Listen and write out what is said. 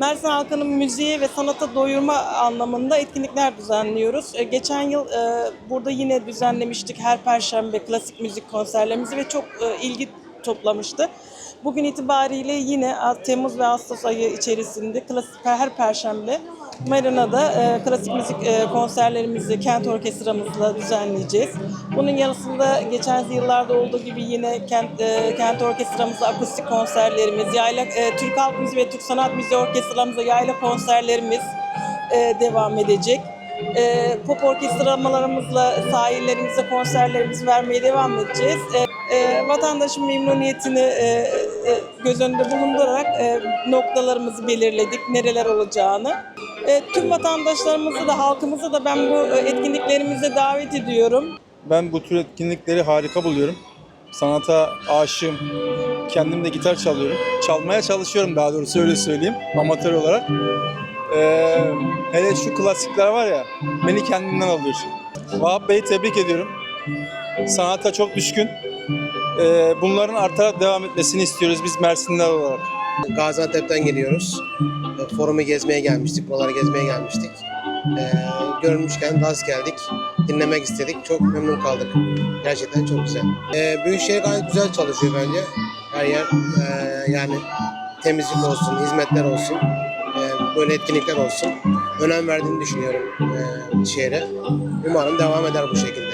Mersin halkının müziğe ve sanata doyurma anlamında etkinlikler düzenliyoruz. Ee, geçen yıl e, burada yine düzenlemiştik her perşembe klasik müzik konserlerimizi ve çok e, ilgi toplamıştı. Bugün itibariyle yine Temmuz ve Ağustos ayı içerisinde klasik her perşembe Marina'da e, klasik müzik e, konserlerimizi kent orkestramızla düzenleyeceğiz. Bunun yanısında geçen yıllarda olduğu gibi yine kent e, kent orkestramızla akustik konserlerimiz, yayla e, Türk Halk Müziği ve Türk Sanat Müziği orkestramızla yayla konserlerimiz e, devam edecek. E, pop orkestramalarımızla sahillerimize konserlerimizi vermeye devam edeceğiz. E, e, vatandaşın memnuniyetini e, e, göz önünde bulundurarak e, noktalarımızı belirledik, nereler olacağını. E, tüm vatandaşlarımızı da halkımızı da ben bu e, etkinliklerimize davet ediyorum. Ben bu tür etkinlikleri harika buluyorum. Sanata aşığım. Kendim de gitar çalıyorum. Çalmaya çalışıyorum daha doğrusu öyle söyleyeyim amatör olarak. Ee, hele şu klasikler var ya beni kendinden alıyor. Vahap Bey'i tebrik ediyorum. Sanata çok düşkün. Ee, bunların artarak devam etmesini istiyoruz biz Mersinliler olarak. Gaziantep'ten geliyoruz. E, Forumu gezmeye gelmiştik, buraları gezmeye gelmiştik. E, görmüşken rast geldik, dinlemek istedik. Çok memnun kaldık. Gerçekten çok güzel. E, Büyükşehir gayet güzel çalışıyor bence. Her yer e, yani temizlik olsun, hizmetler olsun, e, böyle etkinlikler olsun. Önem verdiğini düşünüyorum e, şehre. Umarım devam eder bu şekilde.